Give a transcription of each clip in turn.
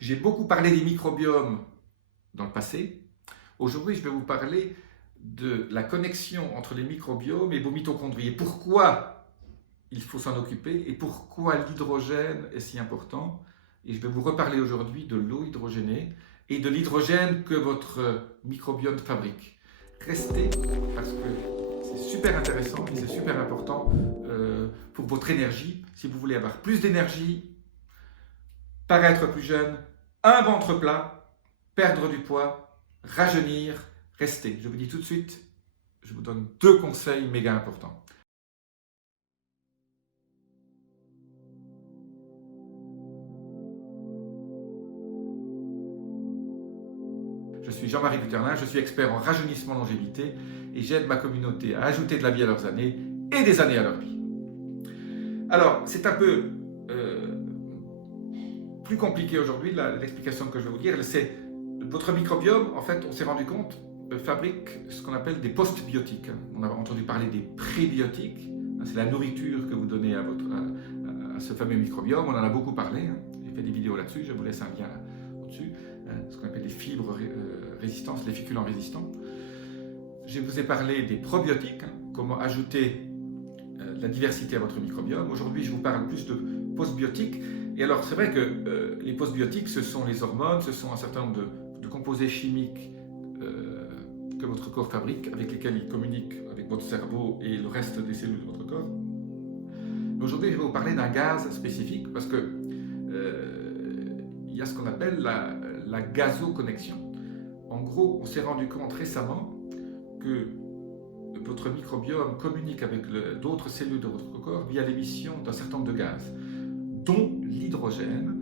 J'ai beaucoup parlé des microbiomes dans le passé. Aujourd'hui, je vais vous parler de la connexion entre les microbiomes et vos mitochondries. Et pourquoi il faut s'en occuper et pourquoi l'hydrogène est si important. Et je vais vous reparler aujourd'hui de l'eau hydrogénée et de l'hydrogène que votre microbiome fabrique. Restez parce que c'est super intéressant et c'est super important pour votre énergie. Si vous voulez avoir plus d'énergie, paraître plus jeune, un ventre plat, perdre du poids, rajeunir, rester. Je vous dis tout de suite, je vous donne 2 conseils méga importants. Je suis Jean-Marie Buterlin, je suis expert en rajeunissement longévité et j'aide ma communauté à ajouter de la vie à leurs années et des années à leur vie. Alors, c'est un peu plus compliqué aujourd'hui, l'explication que je vais vous dire, c'est votre microbiome, en fait, on s'est rendu compte, fabrique ce qu'on appelle des postbiotiques. On a entendu parler des prébiotiques, c'est la nourriture que vous donnez à ce fameux microbiome, on en a beaucoup parlé, j'ai fait des vidéos là-dessus, je vous laisse un lien là, au-dessus, ce qu'on appelle les fibres résistantes, les féculents résistants. Je vous ai parlé des probiotiques, comment ajouter de la diversité à votre microbiome. Aujourd'hui, je vous parle plus de postbiotiques. Et alors, c'est vrai que les postbiotiques, ce sont les hormones, ce sont un certain nombre de composés chimiques que votre corps fabrique, avec lesquels il communique avec votre cerveau et le reste des cellules de votre corps. Mais aujourd'hui, je vais vous parler d'un gaz spécifique parce que il y a ce qu'on appelle la gazoconnexion. En gros, on s'est rendu compte récemment que votre microbiome communique avec d'autres cellules de votre corps via l'émission d'un certain nombre de gaz, dont l'hydrogène.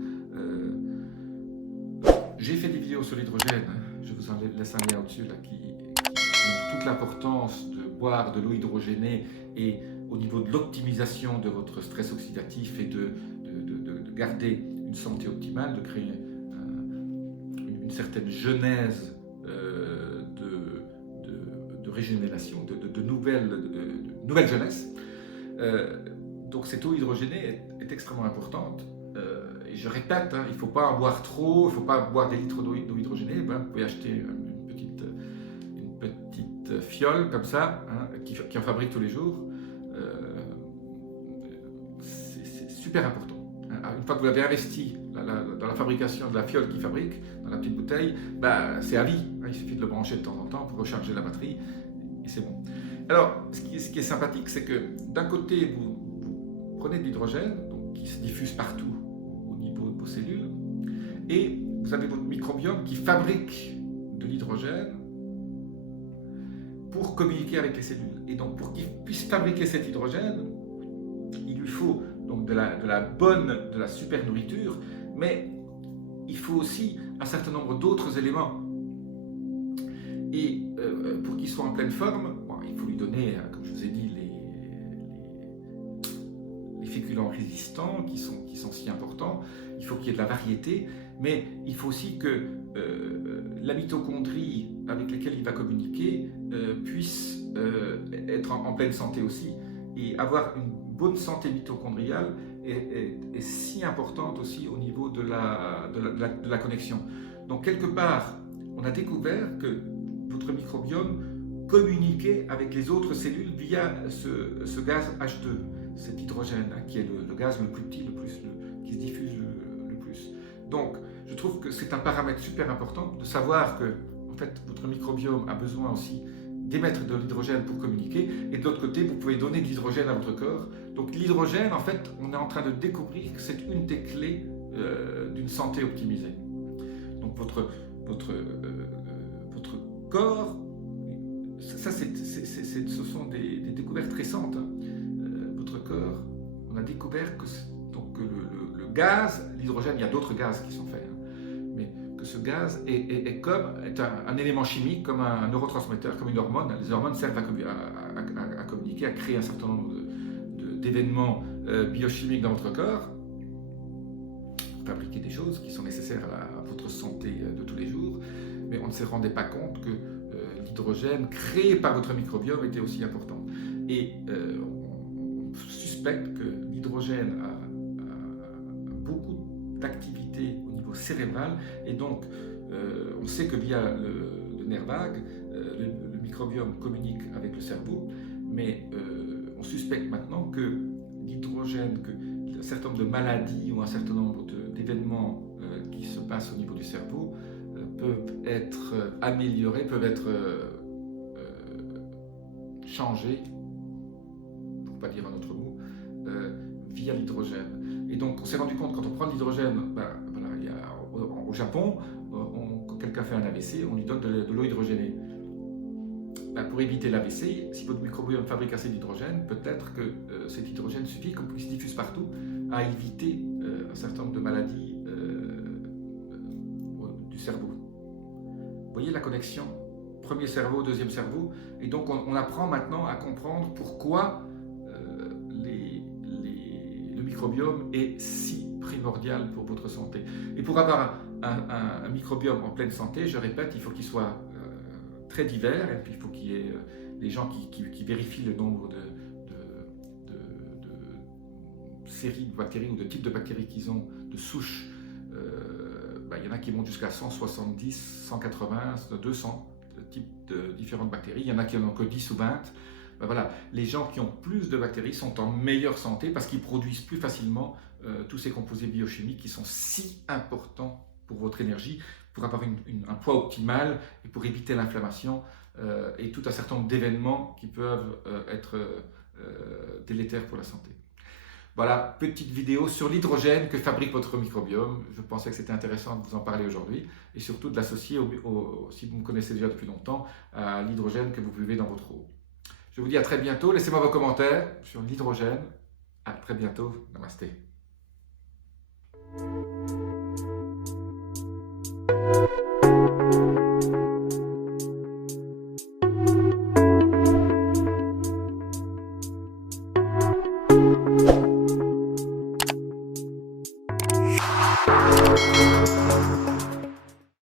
J'ai fait des vidéos sur l'hydrogène, je vous en laisse un lien au-dessus, qui montre toute l'importance de boire de l'eau hydrogénée et au niveau de l'optimisation de votre stress oxydatif et de garder une santé optimale, de créer une certaine genèse de régénération, de nouvelle jeunesse. Donc cette eau hydrogénée est extrêmement importante. Et je répète, il ne faut pas en boire trop, il ne faut pas boire des litres d'eau hydrogénée. Vous pouvez acheter une petite fiole comme ça, qui en fabrique tous les jours. C'est super important. Une fois que vous avez investi dans la fabrication de la fiole qu'il fabrique, dans la petite bouteille, c'est à vie. Il suffit de le brancher de temps en temps pour recharger la batterie et c'est bon. Alors, ce qui est sympathique, c'est que d'un côté, vous prenez de l'hydrogène qui se diffuse partout au niveau de vos cellules et vous avez votre microbiome qui fabrique de l'hydrogène pour communiquer avec les cellules. Et donc, pour qu'il puisse fabriquer cet hydrogène, il lui faut donc de la super nourriture, mais il faut aussi un certain nombre d'autres éléments. Et pour qu'il soit en pleine forme, il faut lui donner, comme je vous ai dit, les féculents résistants qui sont si importants. Il faut qu'il y ait de la variété, mais il faut aussi que la mitochondrie avec laquelle il va communiquer puisse être en pleine santé aussi. Et avoir une bonne santé mitochondriale est si importante aussi au niveau de la connexion. Donc quelque part, on a découvert que votre microbiome communiquait avec les autres cellules via ce gaz H2, cet hydrogène, qui est le gaz le plus petit, qui se diffuse le plus. Donc, je trouve que c'est un paramètre super important de savoir que en fait, votre microbiome a besoin aussi d'émettre de l'hydrogène pour communiquer, et de l'autre côté, vous pouvez donner de l'hydrogène à votre corps. Donc l'hydrogène, en fait, on est en train de découvrir que c'est une des clés d'une santé optimisée. Donc votre corps, ça ce sont des découvertes récentes. Votre corps, on a découvert que le gaz, l'hydrogène, il y a d'autres gaz qui sont faits, mais que ce gaz est un élément chimique, comme un neurotransmetteur, comme une hormone. Les hormones servent à communiquer, à créer un certain nombre d'événements biochimiques dans votre corps, pour fabriquer des choses qui sont nécessaires à votre santé de tous les jours. Mais on ne se rendait pas compte que l'hydrogène créé par votre microbiome était aussi important. Et on suspecte que l'hydrogène a beaucoup d'activités au niveau niveau cérébral. Et donc, on sait que via le nerf vague, le microbiome communique avec le cerveau, mais on suspecte maintenant que l'hydrogène, que un certain nombre de maladies ou un certain nombre d'événements qui se passent au niveau du cerveau peuvent être améliorés, peuvent être changés, pour ne pas dire un autre mot, via l'hydrogène. Et donc on s'est rendu compte, quand on prend de l'hydrogène, voilà, au Japon, quand quelqu'un fait un AVC, on lui donne de l'eau hydrogénée. Pour éviter l'AVC, si votre microbiome fabrique assez d'hydrogène, peut-être que cet hydrogène suffit, comme il se diffuse partout, à éviter un certain nombre de maladies du cerveau. Vous voyez la connexion? Premier cerveau, deuxième cerveau. Et donc on apprend maintenant à comprendre pourquoi le microbiome est si primordial pour votre santé. Et pour avoir un microbiome en pleine santé, je répète, il faut qu'il soit très divers, et puis il faut qu'il y ait les gens qui vérifient le nombre de séries de bactéries ou de types de bactéries qu'ils ont, de souches. Il y en a qui montent jusqu'à 170, 180, 200 types de différentes bactéries. Il y en a qui n'en ont que 10 ou 20. Voilà. Les gens qui ont plus de bactéries sont en meilleure santé parce qu'ils produisent plus facilement tous ces composés biochimiques qui sont si importants pour votre énergie, pour avoir un poids optimal et pour éviter l'inflammation et tout un certain nombre d'événements qui peuvent être délétères pour la santé. Voilà, petite vidéo sur l'hydrogène que fabrique votre microbiome. Je pensais que c'était intéressant de vous en parler aujourd'hui et surtout de l'associer, si vous me connaissez déjà depuis longtemps, à l'hydrogène que vous buvez dans votre eau. Je vous dis à très bientôt. Laissez-moi vos commentaires sur l'hydrogène. À très bientôt. Namasté.